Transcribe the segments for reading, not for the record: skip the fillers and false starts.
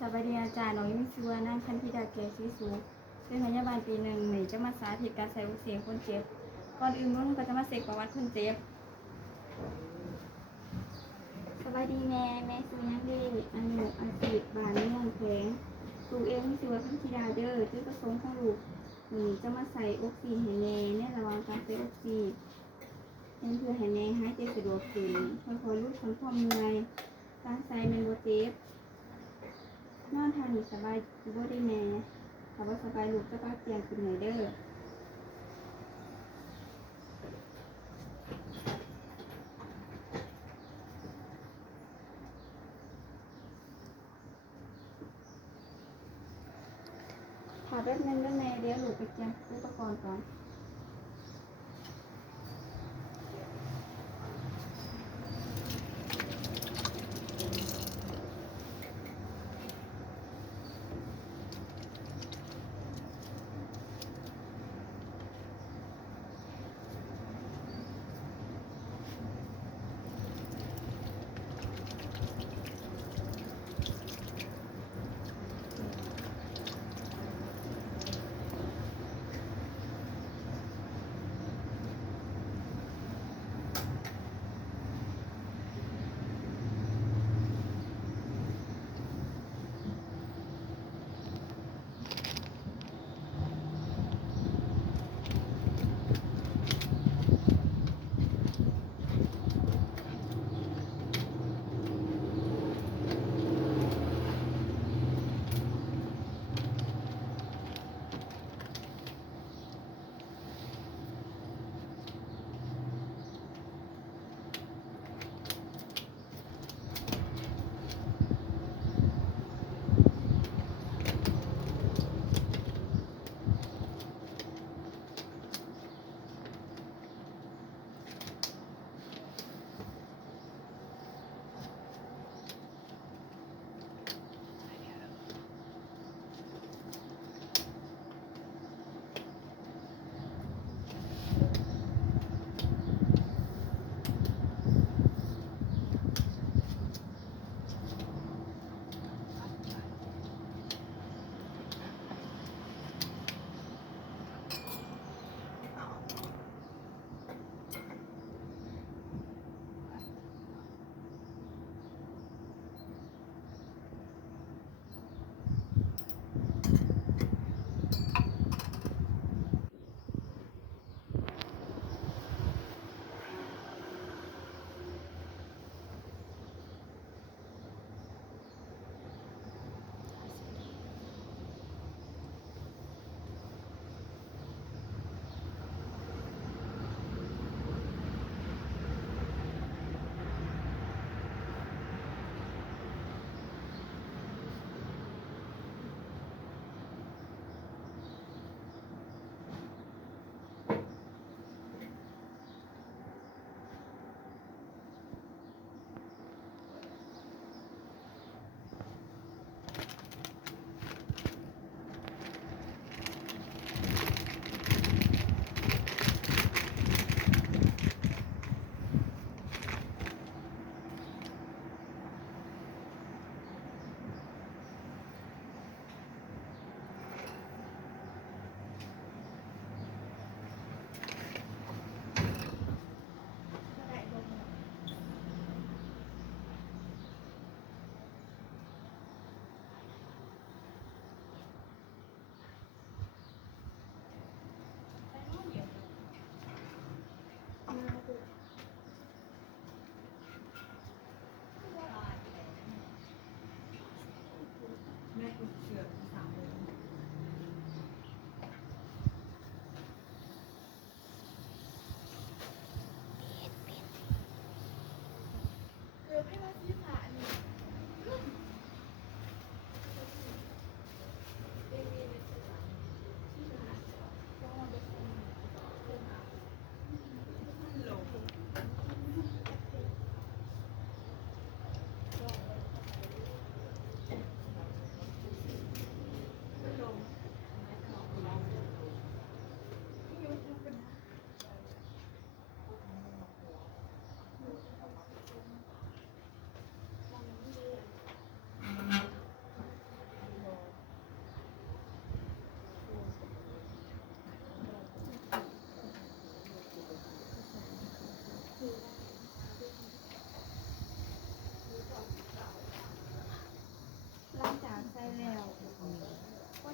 สวัสดีอาจารย์หนูมีชื่อว่านางคันธิดาแก้วศรีสูงเป็นพยาบาลปีหนึ่งหนูจะมาสาธิตการใส่วัคซีนคนเจ็บก่อนอื่นนุ่นก็จะมาเสกประวัติคนเจ็บสวัสดีแม่ซื้อยังดีอายุอาชีพบ้านเมืองแขวงลูกเองมีชื่อว่าคันธิดาเด้อจุดประสงค์ของลูกหนูจะมาใส่วัคซีนให้แม่ในระหว่างการใส่วัคซีนเป็นเพื่อให้แม่หายใจสะดวกขึ้นค่อยๆลดความเหนื่อยการใส่แม่บ่เจ็บ นอนทางนี้สบายบ่ได้แม่ถ้าว่าสบายลูกจะป้าเตียงขึ้นหน่อยเด้อถาแป๊บนึงเด้อแม่เดี๋ยวลูกไปเตรียมอุปกรณ์ก่อน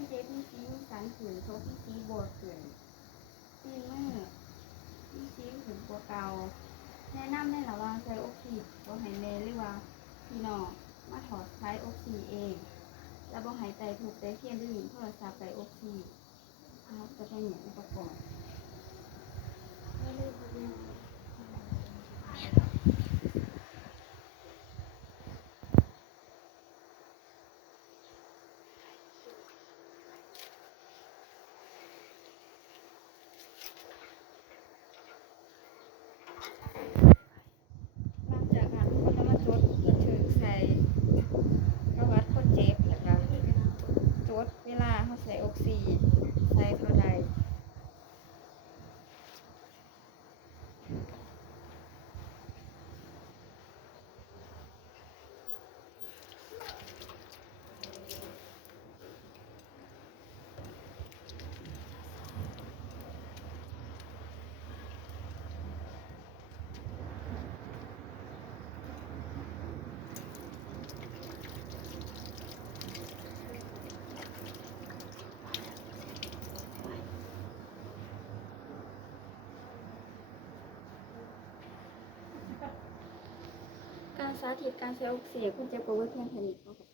เจ็บมีซีมีสันขืนโชคมีซีบวกขืนตีมือมีซีขืนกว่าเก่าแนะนำในระหว่างใช้อกซีบ่ให้แม่หรือว่าพี่น้องมาถอดใช้อกซีเองแล้วบ่ให้ใจถูกใจเพี้ยนด้วยหญิงโทรศัพท์ไปอกซีนะครับจะเป็นอย่างอุปกรณ์หลังจากนั้นก็จะมาจดบันทึกใส่ประวัติคนเจ็บแล้วก็จดเวลาเขาใส่อกซีใส่เท่าใด การสาธิตการใช้ออกซิเจนคุณเจ็บปวดเพียงแค่นี้พอ